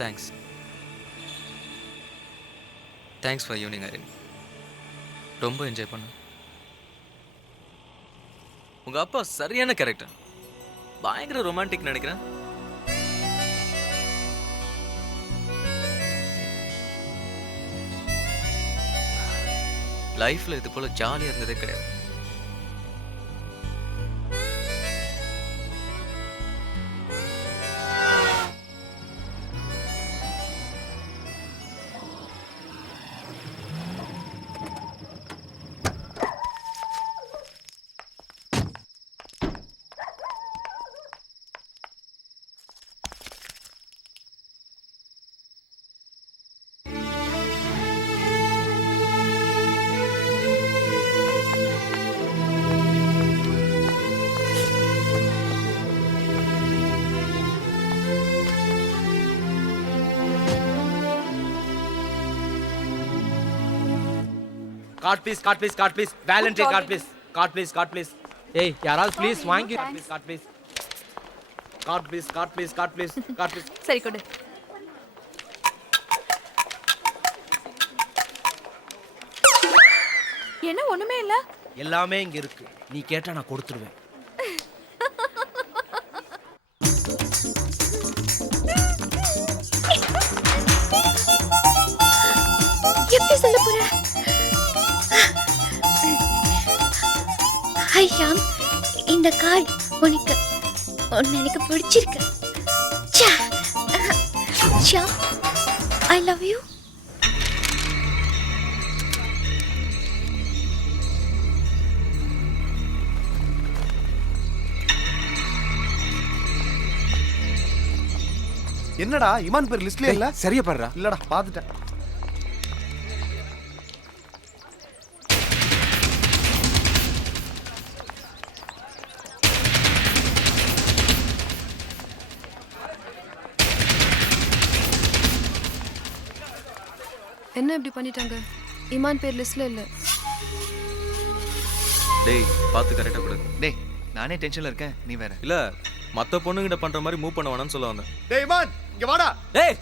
Thanks. Thanks for evening Irene. ரொம்ப enjoy பண்ண. உங்க அப்பா சரியான கேரக்டர். பயங்கர ரொமான்டிக் நினைக்கிறேன். லைஃப்ல இது போல ஜாலியா இருந்ததே கிடையாது. Card please, card please, card please. Valentine card please. Card please, card please. ஏய் யாராவது ப்ளீஸ் வாங்கி card please, card please. Card please, card please, card please, card please. சரி கொடு. என்ன ஒண்ணுமே இல்ல? எல்லாமே இங்க இருக்கு. நீ கேட்டா நான் கொடுத்துடுவேன். எப்படி சொல்ல போற? ஹாய் ஷாம், இந்த கார்டு உனக்கு எனக்கு பிடிச்சிருக்கு. Sham, I love you. என்னடா இமான் பேர் லிஸ்ட்ல இல்ல? சரியா பாருடா. இல்லடா பாத்துட்டேன். என்ன இப்படி பண்ணிட்டாங்க? இமான் பேர் லிஸ்ட்ல இல்ல. டேய் பார்த்து கரெக்டாக கொடு. டேய் நானே டென்ஷன்ல இருக்கேன், நீ வேற. இல்ல மற்ற பொண்ணுங்கிட்ட பண்ற மாதிரி மூவ் பண்ண வேணாம்னு சொல்ல வந்தேன். டேய் இமான் இங்க வாடா. டேய்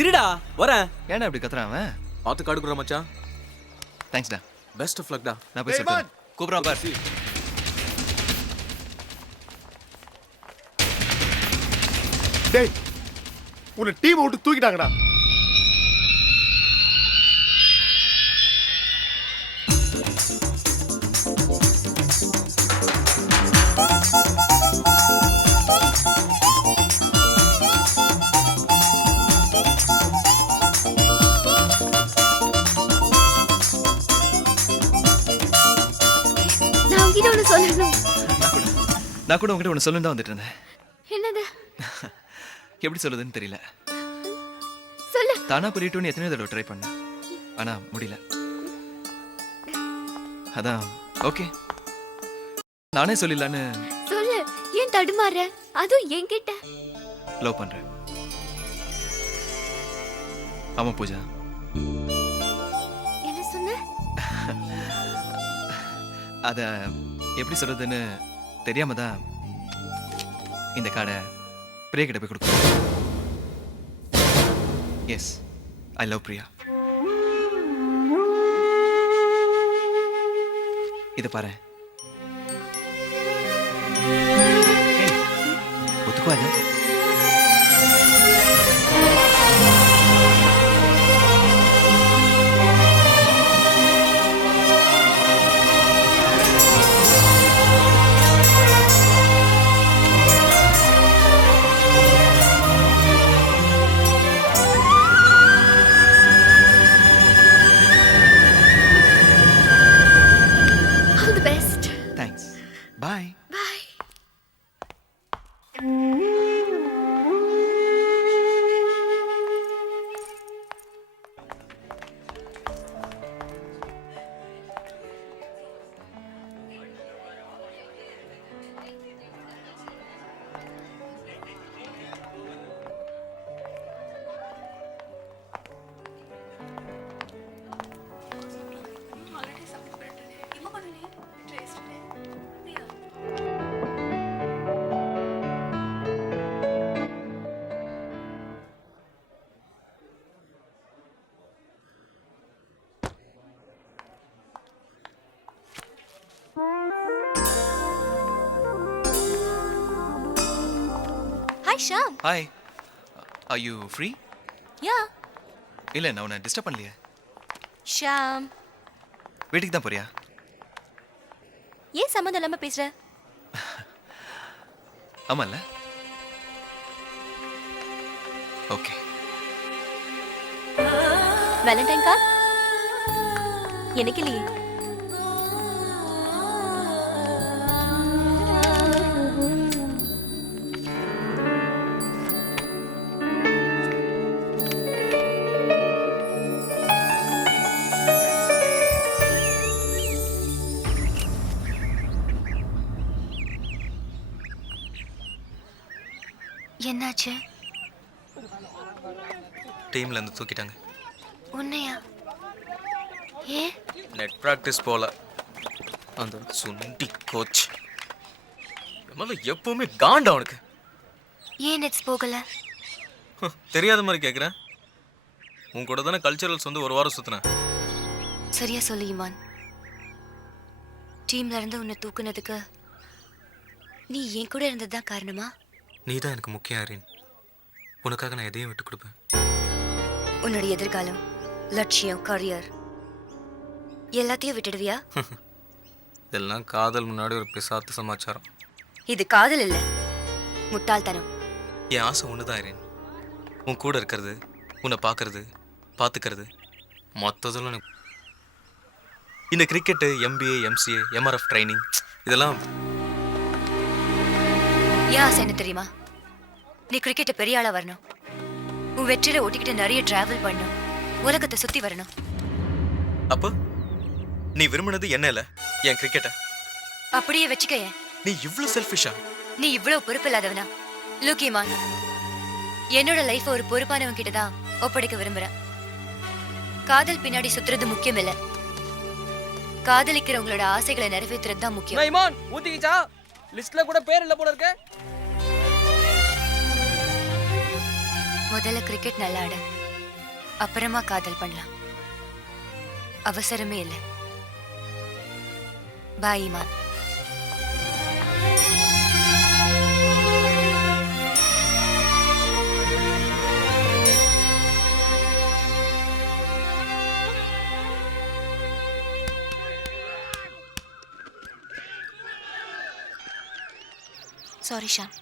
இருடா வரேன். ஏன்டா இப்படி கத்துறான் அவன்? பார்த்து கார்டு கொடுற மச்சான். தேங்க்ஸ்டா. பெஸ்ட் ஆஃப் லக் டா. நான் போய் சொல்றேன். கூப்பிடுறேன் பார். டேய் உன்னை டீம் விட்டு தூக்கிட்டாங்கடா. நான் உங்ககிட்ட ஒன்று சொல்லணும். நான் கூட உங்ககிட்ட ஒன்று சொல்லணும் தான் வந்துட்டு இருந்தேன். என்னது? எப்படி சொல்லுதுன்னு தெரியல. சொல்லு. தானா புரியட்டும்னு எத்தனையோ தடவை ட்ரை பண்ணேன், ஆனா முடியல. அதான் ஓகே நானே சொல்லிடலான்னு. சொல்லு. ஏன் தடுமாற? அதுவும் என்கிட்ட. லவ் பண்றேன். ஆமா பூஜா. என்ன சொன்ன? அத எப்படி சொல்றதுன்னு தெரியாம தான் இந்த கார்டை பிரியா கிட்ட போய் கொடுக்கணும். Yes, I love Priya. இத பாரு. ஒத்துக்குவா இத? All the best. Thanks. Bye. Bye. Hi, Sham. Hi are you free Yeah. இல்லை நான் உன்னை டிஸ்டர்ப் பண்ணலையே Sham. வீட்டுக்கு தான் போறியா ஏன் சம்மந்தம் இல்லாம பேசுற? ஆமாம்ல ஓகே வேலண்டைன் கார்டு? எனக்கு இல்லையே. என்னாச்சு? டீம்ல இருந்து தூக்கிட்டாங்க. உன்னையா? ஏன்? நெட் ப்ராக்டிஸ் போல அந்த சுண்டி கோச் நம்மள எப்பவுமே காண்டா அவனுக்கு. ஏன் நெட்ஸ் போகல? தெரியாத மாதிரி கேட்குறேன். உன் கூட தானே கல்ச்சரல்ஸ் வந்து ஒரு வாரம் சுற்றினேன். சரியா சொல்லு ஈமான். டீம்ல இருந்து உன்னை தூக்குனதுக்கு நீ என் கூட இருந்ததுதான் காரணமா? நீ தான் எனக்கு முக்கியம் அரின். உனக்காக நான் எதையும் விட்டு கொடுப்பேன். உன்னோட எதிர்காலம், லட்சியம், கரியர் எல்லாத்தையும் விட்டுடுவியா? இதெல்லாம் காதல் முன்னாடி ஒரு பிசாத்து சமாச்சாரம். இது காதல் இல்ல, முட்டாள்தனம். என் ஆசை ஒன்று தான் அரின். உன் கூட இருக்கிறது, உன்னை பார்க்கறது, பார்த்துக்கிறது மொத்தத்தில் எனக்கு. இந்த cricket, MBA, MCA, MRF training இதெல்லாம் ஏன் ஆசை என்ன தெரியுமா? நீ கிரிக்கெட்டை பெரிய ஆளா வரணும், உன் வெற்றியில ஓட்டிக்கிட்டு நிறைய டிராவல் பண்ணணும், உலகத்தை சுத்தி வரணும். அப்போ நீ விரும்பினது என்ன இல்லை, என் கிரிக்கெட்டை. அப்படியே வச்சுக்க. ஏன் நீ இவ்வளோ செல்ஃபிஷா? நீ இவ்வளவு பொறுப்பு இல்லாதவனா? லூக்கிமான், என்னோட லைஃப் ஒரு பொறுப்பானவன் கிட்ட தான் ஒப்படைக்க விரும்புறேன். காதல் பின்னாடி சுத்துறது முக்கியம் இல்ல, காதலிக்கிறவங்களோட ஆசைகளை நிறைவேற்றுறது தான் முக்கியம். இமான் ஊத்திக்கிச்சா? லிஸ்ட்ல கூட பேர் இல்ல போல இருக்க. முதல்ல கிரிக்கெட் நல்லா ஆடு, அப்புறமா காதல் பண்ணலாம். அவசரமே இல்லை. பாய் ஈமான். சாரி ஷாம்,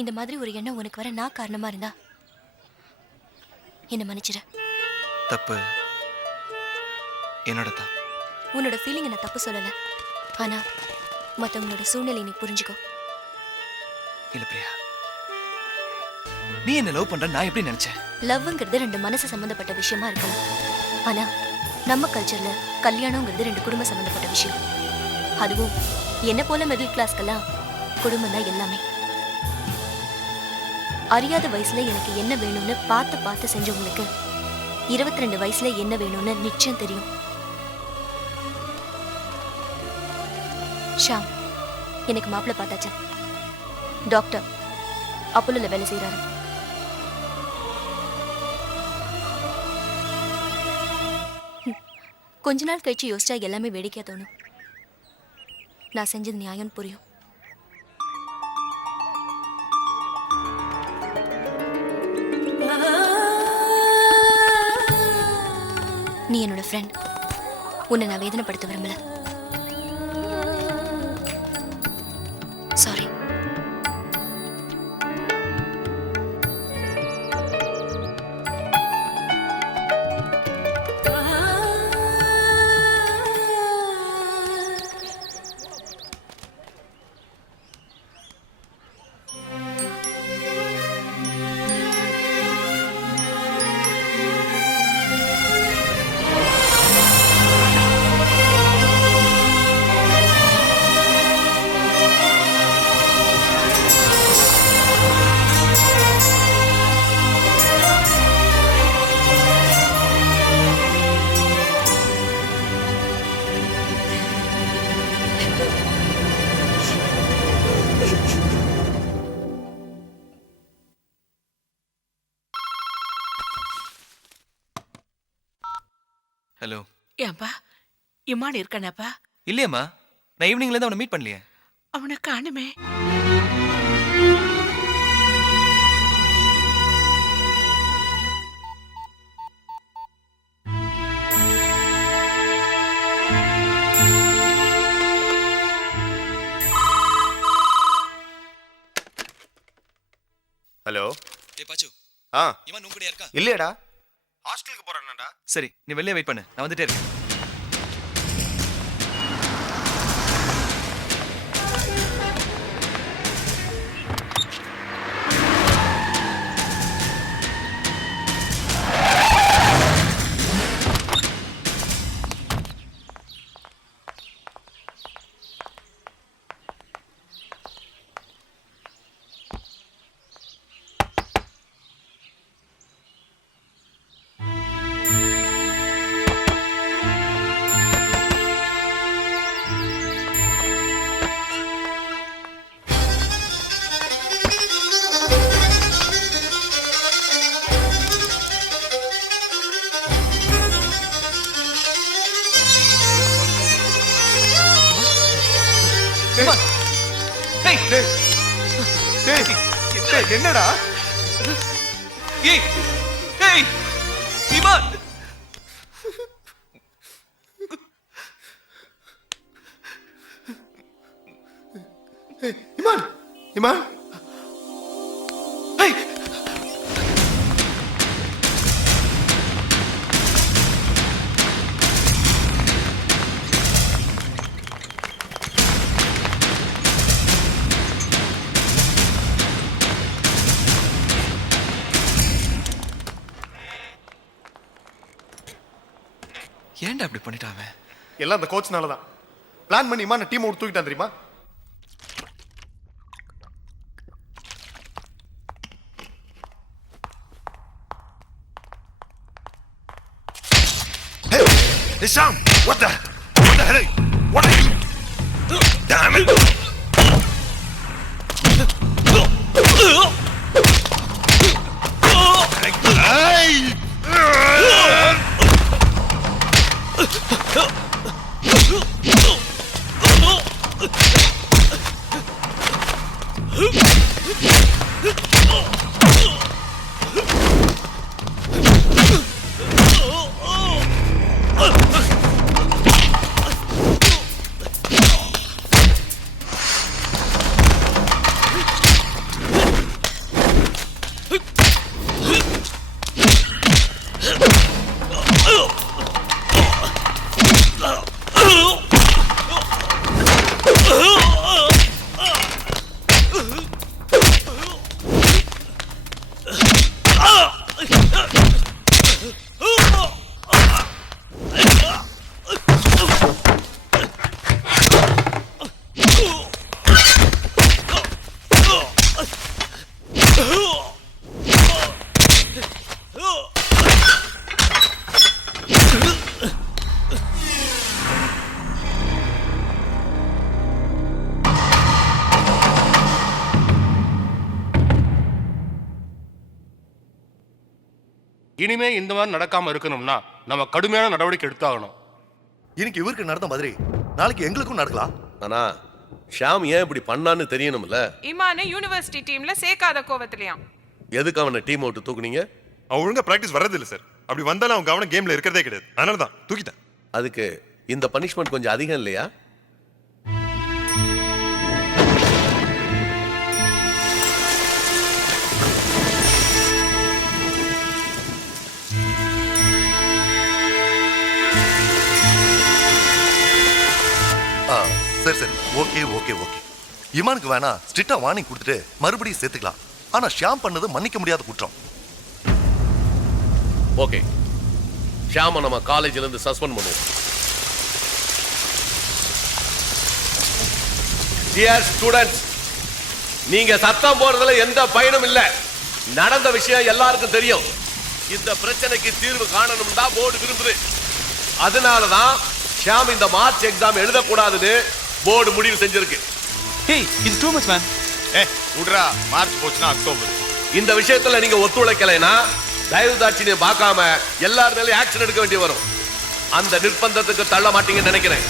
இந்த மாதிரி ஒரு எண்ணம் உனக்கு வர நான் காரணமா இருந்தா என்ன மன்னிச்சிட. தப்பு என்னோட தான். உன்னோட ஃபீலிங் நான் தப்பு சொல்லல, ஆனா மற்றவங்களோட சூழ்நிலை நீ புரிஞ்சுக்கோ. இல்ல பிரியா, நீ என்ன லவ் பண்ற நான் எப்படி நினைச்சேன்? லவ்ங்கிறது ரெண்டு மனசு சம்பந்தப்பட்ட விஷயமா இருக்கலாம், ஆனா நம்ம கல்ச்சர்ல கல்யாணங்கிறது ரெண்டு குடும்ப சம்பந்தப்பட்ட விஷயம். அதுவும் என்ன போல மிடில் கிளாஸ்க்கெல்லாம் குடும்பம் தான் எல்லாமே. அறியாத வயசுல எனக்கு என்ன வேணும்னு பார்த்து பார்த்து செஞ்சவங்களுக்கு 22 வயசுல என்ன வேணும்னு நிச்சயம் தெரியும். ஷாம், எனக்கு மாப்பிள்ளை பார்த்தாச்சா? டாக்டர், அப்போலோல வேலை செய்யறாரு. கொஞ்ச நாள் கழிச்சு யோசிச்சா எல்லாமே வேடிக்கையா தோணும். நான் செஞ்சது நியாயம் புரியும். நீ என்னோட ஃப்ரெண்ட், உன்னை நான் வேதனைப்படுத்த விரும்பல. சாரி. ஹலோ. ஏன்பா இம்மான் இருக்கானப்பா? இல்லையம்மா, நான் ஈவினிங்ல இருந்து அவனை மீட் பண்ணலையே. அவனை காணுமே. ஏய் பாச்சு ஆ இவன் உங்க கூடயா இருக்கா? இல்லையடா ஹாஸ்டலுக்கு போறானடா. சரி நீ வெளியே வெயிட் பண்ணு, நான் வந்துட்டே இருக்கேன். டேய் என்னடா? ஏய் ஏய் இமான் இமான் இமான் ஏய் ஏன்டா இப்படி பண்ணிட்டான்? எல்லாம் அந்த கோச்னால தான். பிளான் பண்ணி இமான டீம் விட்டு தூக்கிட்டான் தெரியுமா? Hey, Nisham, what the hell? What are you? Damn it! Hey! இனிமே இந்த மாதிரி நடக்காம இருக்கணும்னா நம்ம கடுமையான நடவடிக்கை எடுத்தாகணும். இன்னைக்கு இவருக்கு நடந்த மாதிரி நாளைக்கு எங்களுக்கும் நடக்கலாம். ஆனா ஷாம் ஏன் இப்படி பண்ணான்னு தெரியணும்ல. இமானு யூனிவர்சிட்டி டீம்ல சேர்க்காத கோவத்திலையாம். எதுக்கு அவனை டீம் அவுட் தூக்குனீங்க? அவன் ஒழுங்கா பிராக்டிஸ் வர்றது இல்ல சார். அப்படி வந்தாலும் அவன் கவனம் கேம்ல இருக்கிறதே கிடையாது. அதனால தான் தூக்கிட்டேன். அதுக்கு இந்த பனிஷ்மெண்ட் கொஞ்சம் அதிகம் இல்லையா? சரி சரி ஓகே ஓகே ஓகே. இமானுக்கு வேணா ஸ்ட்ரிக்டா வார்னிங் கொடுத்துட்டு மறுபடியும் சேர்த்துக்கலாம். ஆனா ஷியாம் பண்ணது மன்னிக்க முடியாத குற்றம். ஓகே, ஷியாம நம்ம காலேஜ்ல இருந்து சஸ்பெண்ட் பண்ணுவோம். டியர் ஸ்டூடண்ட்ஸ், நீங்க சத்தம் போடுறதுல எந்த பயனும் இல்ல. நடந்த விஷயம் எல்லாருக்கும் தெரியும். இந்த பிரச்சனைக்கு தீர்வு காணணும் தான் போர்டு விரும்புது. அதனாலதான் ஷியாம் இந்த மார்ச் எக்ஸாம் எழுதக்கூடாதுன்னு போர்டு முடிவு செஞ்சிருக்கு. ஹேய் இது டூ மச் மேன். விடுறா, மார்ச் போச்சுன்னா அக்டோபர். இந்த விஷயத்துல நீங்க ஒத்துழைக்கலைன்னா தயவு தாட்சியை பார்க்காம எல்லார் மேலயும் ஆக்ஷன் எடுக்க வேண்டி வரும். அந்த நிர்பந்தத்துக்கு தள்ள மாட்டீங்கன்னு நினைக்கிறேன்.